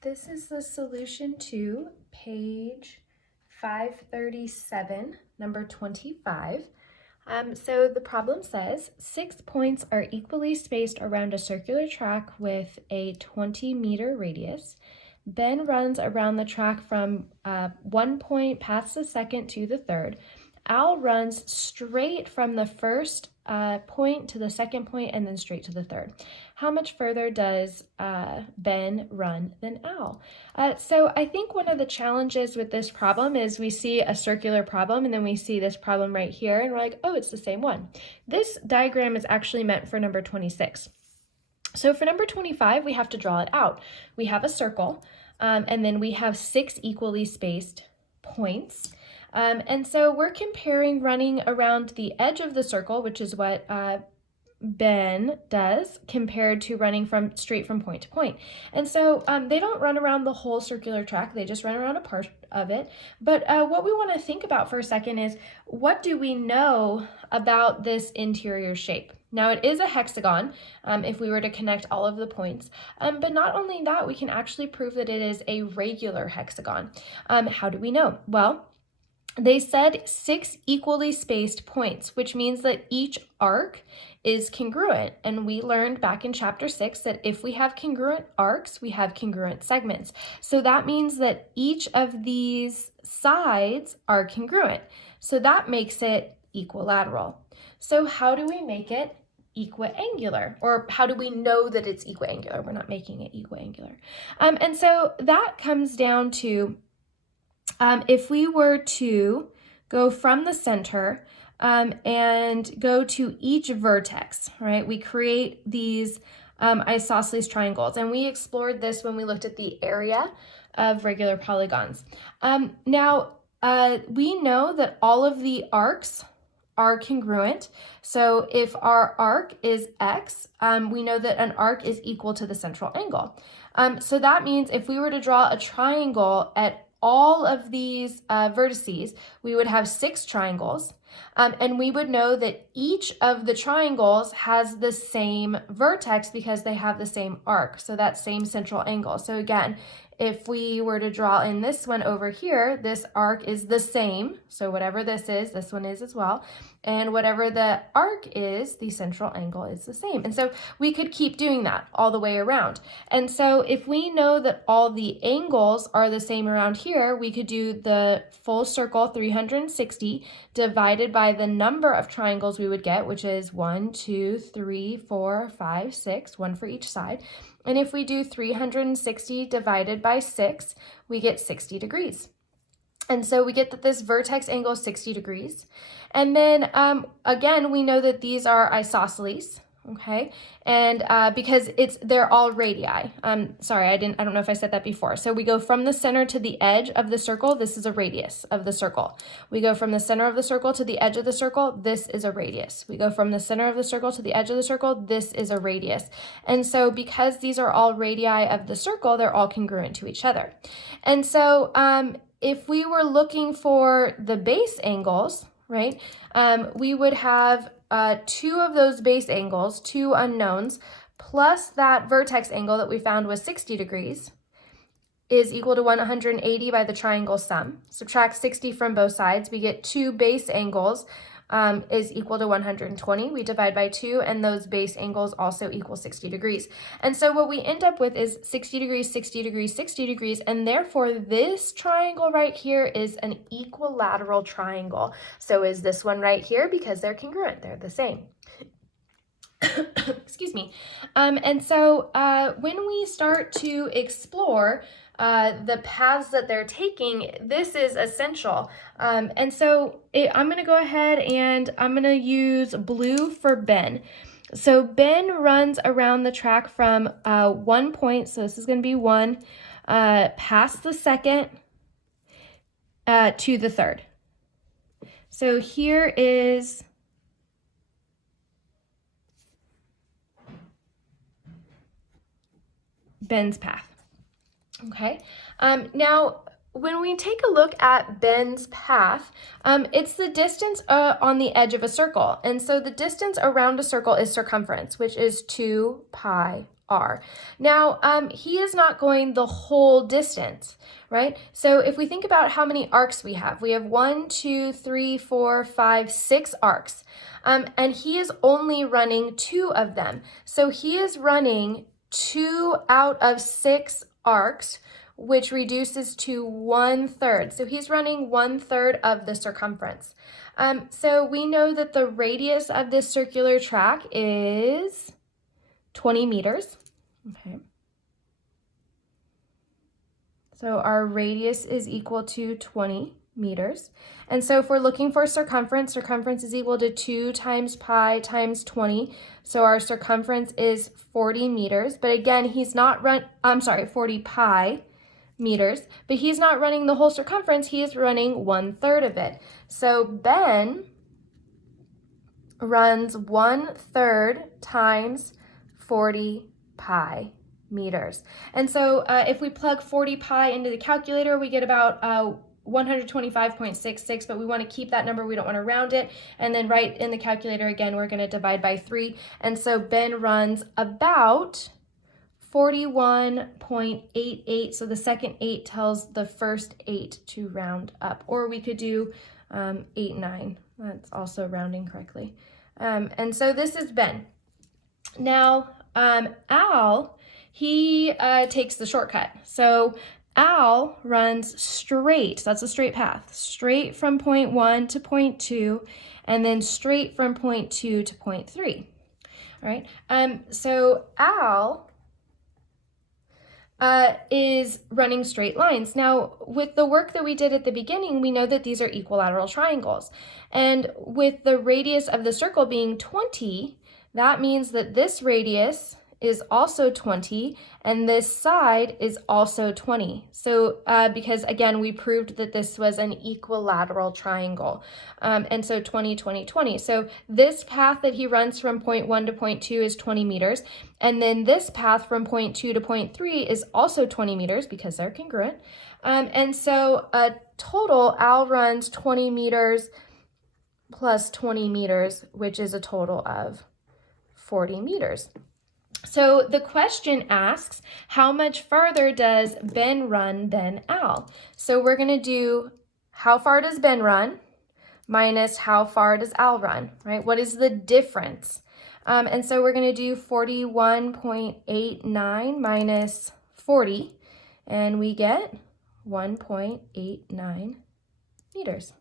This is the solution to page 537, number 25. So the problem says 6 points are equally spaced around a circular track with a 20-meter radius. Ben runs around the track from 1 point past the second to the third. Al runs straight from the first point to the second point and then straight to the third. How much further does Ben run than Al? So I think one of the challenges with this problem is we see a circular problem and then we see this problem right here and we're like, oh, it's the same one. This diagram is actually meant for number 26. So for number 25, we have to draw it out. We have a circle and then we have 6 equally spaced points. And so we're comparing running around the edge of the circle, which is what Ben does, compared to running straight from point to point. And so they don't run around the whole circular track, they just run around a part of it. But what we want to think about for a second is, what do we know about this interior shape? Now it is a hexagon if we were to connect all of the points, but not only that, we can actually prove that it is a regular hexagon. How do we know? Well, they said 6 equally spaced points, which means that each arc is congruent. And we learned back in chapter 6 that if we have congruent arcs, we have congruent segments. So that means that each of these sides are congruent. So that makes it equilateral. So how do we make it equiangular? Or how do we know that it's equiangular? We're not making it equiangular. And so that comes down to if we were to go from the center and go to each vertex, right, we create these isosceles triangles. And we explored this when we looked at the area of regular polygons. Now, we know that all of the arcs are congruent. So if our arc is x, we know that an arc is equal to the central angle. So that means if we were to draw a triangle at all of these vertices, we would have 6 triangles, and we would know that each of the triangles has the same vertex because they have the same arc, so that same central angle. So again, if we were to draw in this one over here, this arc is the same, so whatever this is, this one is as well, and whatever the arc is, the central angle is the same. And so we could keep doing that all the way around. And so if we know that all the angles are the same around here, we could do the full circle 360 divided by the number of triangles we would get, which is 1, 2, 3, 4, 5, 6, 1 for each side. And if we do 360 divided by 6, we get 60 degrees. And so we get that this vertex angle is 60 degrees. And then again, we know that these are isosceles, okay? And because they're all radii. Sorry, I don't know if I said that before. So we go from the center to the edge of the circle. This is a radius of the circle. We go from the center of the circle to the edge of the circle. This is a radius. We go from the center of the circle to the edge of the circle. This is a radius. And so because these are all radii of the circle, they're all congruent to each other. And so if we were looking for the base angles, right, we would have 2 of those base angles, 2 unknowns, plus that vertex angle that we found was 60 degrees is equal to 180 by the triangle sum. Subtract 60 from both sides, we get 2 base angles is equal to 120. We divide by 2, and those base angles also equal 60 degrees. And so what we end up with is 60 degrees, 60 degrees, 60 degrees, and therefore this triangle right here is an equilateral triangle. So is this one right here, because they're congruent, they're the same. Excuse me. And so when we start to explore the paths that they're taking, this is essential. And so I'm going to go ahead and I'm going to use blue for Ben. So Ben runs around the track from 1 point, so this is going to be 1, past the second to the third. So here is Ben's path. Okay, now when we take a look at Ben's path, it's the distance on the edge of a circle. And so the distance around a circle is circumference, which is 2 pi r. Now, he is not going the whole distance, right? So if we think about how many arcs we have 1, 2, 3, 4, 5, 6 arcs, and he is only running 2 of them. So he is running 2 out of 6 arcs, which reduces to 1/3. So he's running 1/3 of the circumference. So we know that the radius of this circular track is 20 meters. Okay. So our radius is equal to 20 meters. And so if we're looking for circumference, circumference is equal to 2 times pi times 20. So our circumference is 40 meters. But again, he's not 40 pi meters, but he's not running the whole circumference. He is running 1/3 of it. So Ben runs 1/3 times 40 pi meters. And so if we plug 40 pi into the calculator, we get about 125.66, but we want to keep that number. We don't want to round it. And then right in the calculator, again, we're going to divide by 3. And so Ben runs about 41.88. So the second 8 tells the first 8 to round up. Or we could do 89. That's also rounding correctly. And so this is Ben. Now, Al, he takes the shortcut. So Al runs straight, that's a straight path, straight from point 1 to point 2, and then straight from point 2 to point 3. All right, so Al is running straight lines. Now, with the work that we did at the beginning, we know that these are equilateral triangles. And with the radius of the circle being 20, that means that this radius is also 20, and this side is also 20. So because again, we proved that this was an equilateral triangle. And so 20, 20, 20. So this path that he runs from point 1 to point 2 is 20 meters. And then this path from point 2 to point 3 is also 20 meters because they're congruent. And so total, Al runs 20 meters plus 20 meters, which is a total of 40 meters. So the question asks, how much farther does Ben run than Al? So we're going to do how far does Ben run minus how far does Al run, right? What is the difference? And so we're going to do 41.89 minus 40, and we get 1.89 meters.